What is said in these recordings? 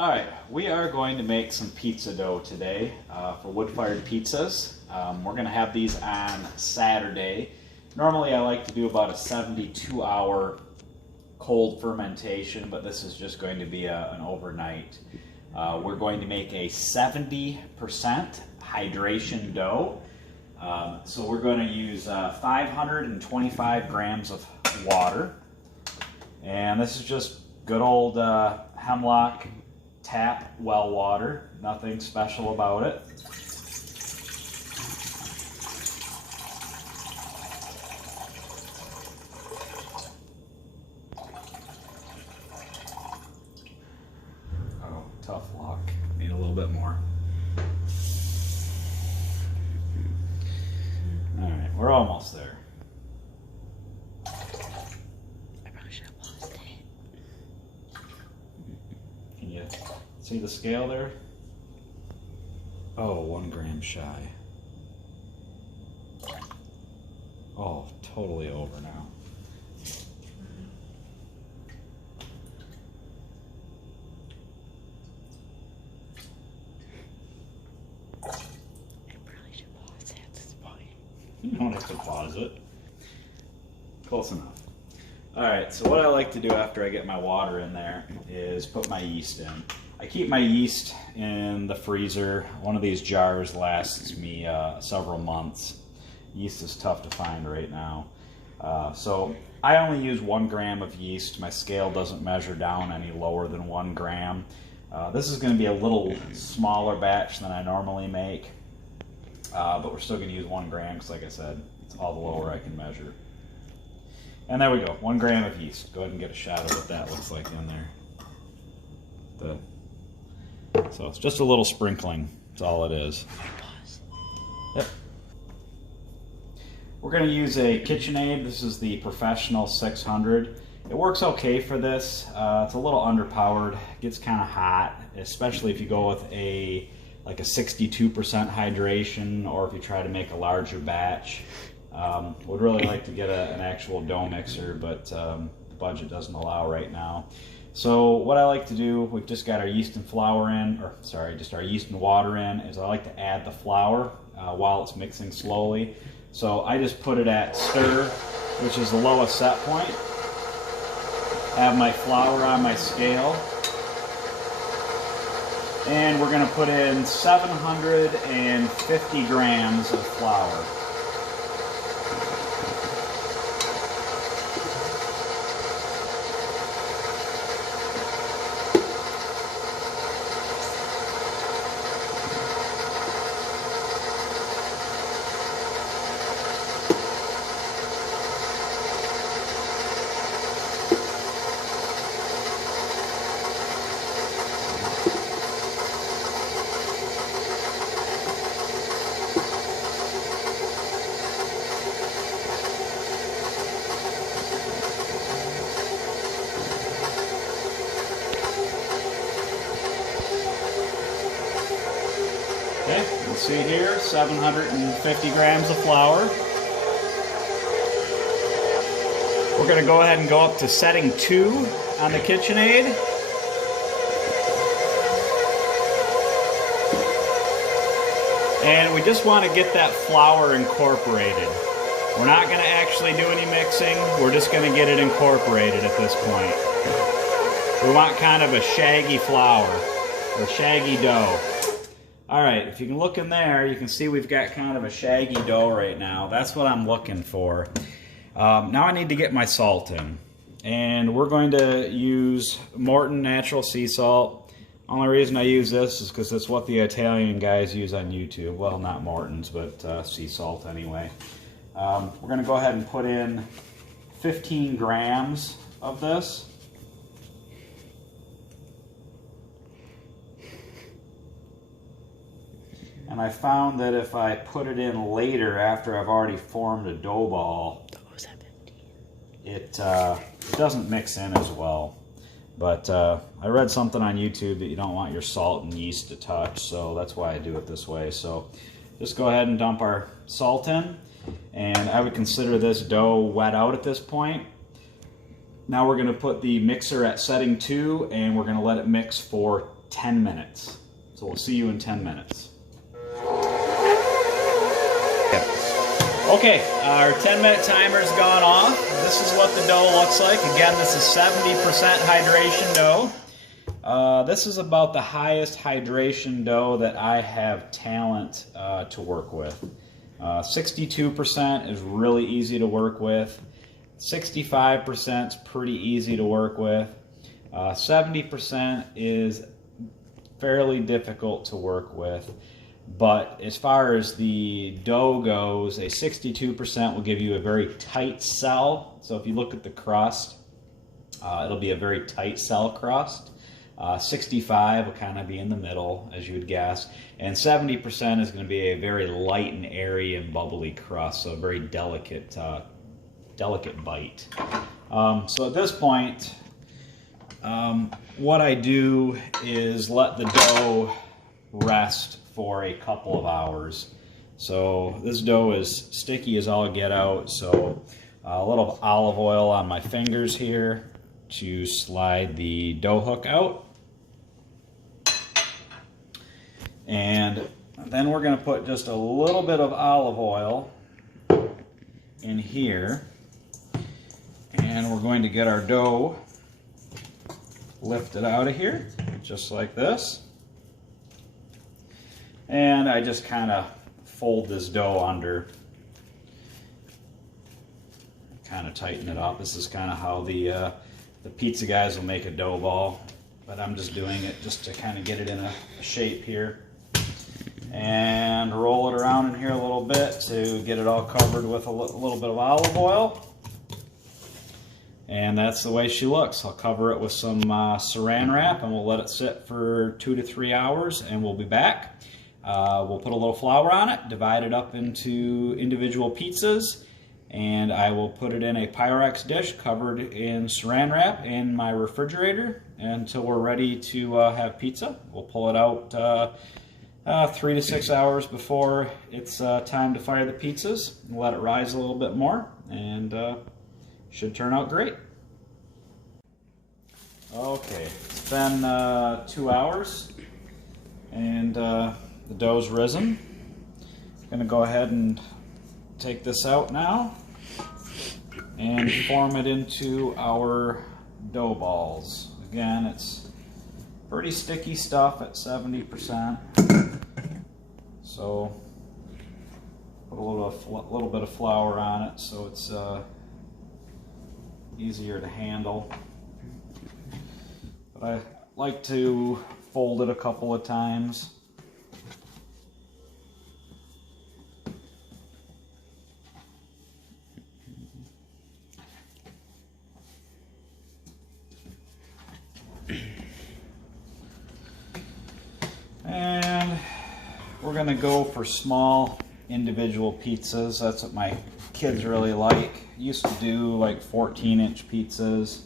Alright, we are going to make some pizza dough today for wood-fired pizzas. We're going to have these on Saturday. Normally I like to do about a 72-hour cold fermentation, but this is just going to be an overnight. We're going to make a 70% hydration dough. So we're going to use 525 grams of water. And this is just good old Hemlock tap well water, nothing special about it. Oh, tough lock. Need a little bit more. Alright, we're almost there. I probably should have paused it. Can you see the scale there? Oh, 1 gram shy. Oh, totally over now. I probably should pause it at this point. You don't have to pause it. Close enough. Alright, so what I like to do after I get my water in there is put my yeast in. I keep my yeast in the freezer. One of these jars lasts me several months. Yeast is tough to find right now. So I only use 1 gram of yeast. My scale doesn't measure down any lower than 1 gram. This is going to be a little smaller batch than I normally make. But we're still going to use 1 gram because, like I said, it's all the lower I can measure. And there we go, 1 gram of yeast. Go ahead and get a shot of what that looks like in there. So it's just a little sprinkling, that's all it is. Yep. We're going to use a KitchenAid. This is the Professional 600. It works okay for this. It's a little underpowered, it gets kind of hot, especially if you go with like a 62% hydration, or if you try to make a larger batch. Would really like to get an actual dough mixer, but the budget doesn't allow right now. So what I like to do, we've just got our yeast and flour in, or sorry, just our yeast and water in, is I like to add the flour while it's mixing slowly. So I just put it at stir, which is the lowest set point. Have my flour on my scale. And we're going to put in 750 grams of flour. Okay, you see here, 750 grams of flour. We're going to go ahead and go up to setting 2 on the KitchenAid. And we just want to get that flour incorporated. We're not going to actually do any mixing, we're just going to get it incorporated at this point. We want kind of a shaggy flour, or shaggy dough. Alright, if you can look in there, you can see we've got kind of a shaggy dough right now. That's what I'm looking for. Now I need to get my salt in. And we're going to use Morton Natural Sea Salt. Only reason I use this is because it's what the Italian guys use on YouTube. Well, not Morton's, but sea salt anyway. We're going to go ahead and put in 15 grams of this. And I found that if I put it in later, after I've already formed a dough ball, it doesn't mix in as well. But I read something on YouTube that you don't want your salt and yeast to touch, so that's why I do it this way. So just go ahead and dump our salt in, and I would consider this dough wet out at this point. Now we're going to put the mixer at setting 2, and we're going to let it mix for 10 minutes. So we'll see you in 10 minutes. Okay, our 10-minute timer's gone off. This is what the dough looks like. Again, this is 70% hydration dough. This is about the highest hydration dough that I have talent to work with. 62% is really easy to work with. 65% is pretty easy to work with. 70% is fairly difficult to work with. But as far as the dough goes, a 62% will give you a very tight cell. So if you look at the crust, it'll be a very tight cell crust. 65 will kind of be in the middle, as you would guess. And 70% is going to be a very light and airy and bubbly crust, so a very delicate, delicate bite. So at this point, what I do is let the dough rest for a couple of hours. So this dough is sticky as all get out, so a little olive oil on my fingers here to slide the dough hook out. And then we're going to put just a little bit of olive oil in here, and we're going to get our dough lifted out of here just like this. And I just kind of fold this dough under, kind of tighten it up. This is kind of how the pizza guys will make a dough ball, but I'm just doing it just to kind of get it in a shape here. And roll it around in here a little bit to get it all covered with a little bit of olive oil. And that's the way she looks. I'll cover it with some saran wrap, and we'll let it sit for 2 to 3 hours, and we'll be back. We'll put a little flour on it, divide it up into individual pizzas, and I will put it in a Pyrex dish covered in saran wrap in my refrigerator until we're ready to have pizza. We'll pull it out 3 to 6 hours before it's time to fire the pizzas. We'll let it rise a little bit more, and should turn out great. Okay, it's been 2 hours, and the dough's risen. I'm going to go ahead and take this out now and form it into our dough balls. Again, it's pretty sticky stuff at 70%. So put a little bit of flour on it so it's easier to handle. But I like to fold it a couple of times. And we're going to go for small individual pizzas. That's what my kids really like. Used to do like 14-inch pizzas.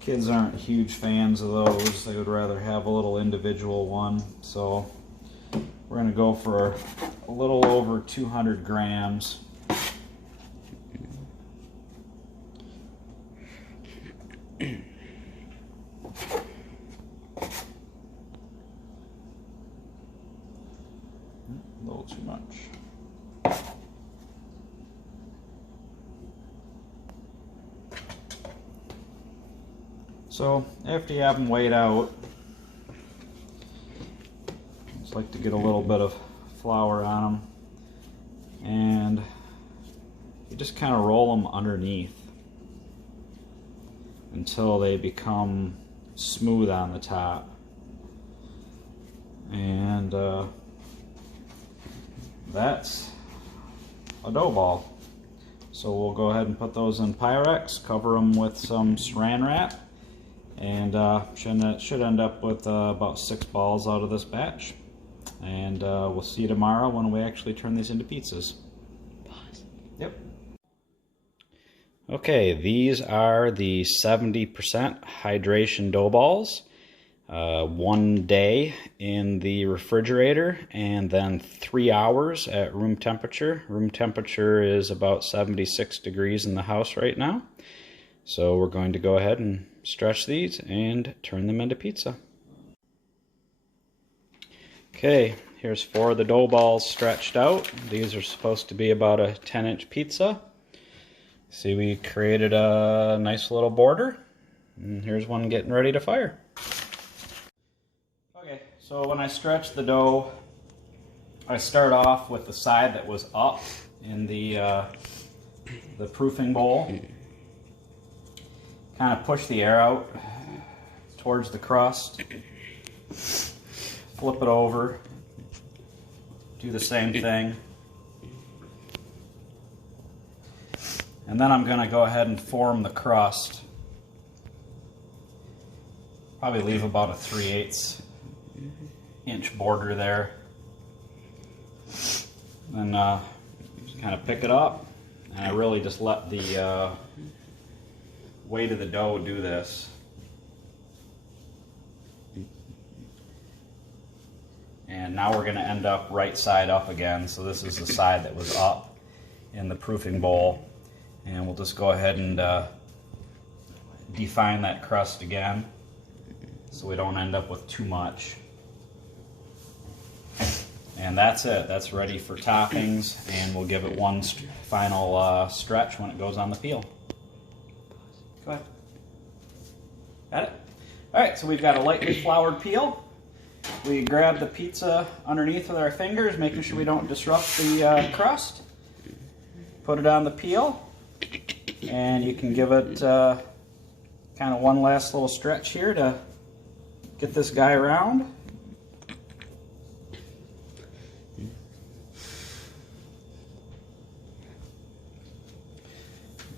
Kids aren't huge fans of those. They would rather have a little individual one. So we're going to go for a little over 200 grams. A little too much. So after you have them weighed out, I just like to get a little bit of flour on them, and you just kind of roll them underneath until they become smooth on the top. And that's a dough ball. So we'll go ahead and put those in Pyrex, cover them with some saran wrap, and should end up with about 6 balls out of this batch. And we'll see you tomorrow when we actually turn these into pizzas. Pause. Yep. Okay, these are the 70% hydration dough balls. 1 day in the refrigerator, and then 3 hours at room temperature. Room temperature is about 76 degrees in the house right now. So we're going to go ahead and stretch these and turn them into pizza. Okay, here's 4 of the dough balls stretched out. These are supposed to be about a 10-inch pizza. See, we created a nice little border. And here's one getting ready to fire. Okay, so when I stretch the dough, I start off with the side that was up in the proofing bowl. Kind of push the air out towards the crust. Flip it over. Do the same thing. And then I'm going to go ahead and form the crust. Probably leave about a 3/8 inch border there. Then just kind of pick it up, and I really just let the weight of the dough do this. And now we're going to end up right side up again. So this is the side that was up in the proofing bowl. And we'll just go ahead and define that crust again so we don't end up with too much. And that's it. That's ready for toppings, and we'll give it one final stretch when it goes on the peel. Go ahead. Got it? Alright, so we've got a lightly floured peel. We grab the pizza underneath with our fingers, making sure we don't disrupt the crust. Put it on the peel, and you can give it kind of one last little stretch here to get this guy around.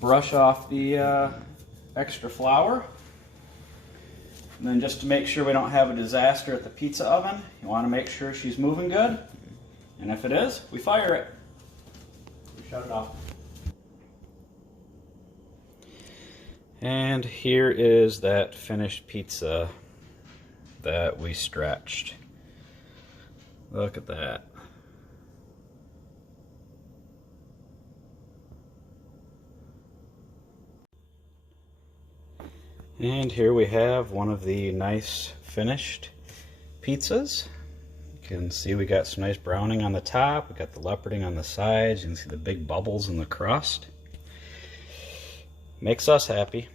Brush off the extra flour. And then just to make sure we don't have a disaster at the pizza oven, you want to make sure she's moving good. And if it is, we fire it. We shut it off. And here is that finished pizza that we stretched. Look at that. And here we have one of the nice finished pizzas. You can see we got some nice browning on the top, we got the leoparding on the sides, you can see the big bubbles in the crust. Makes us happy.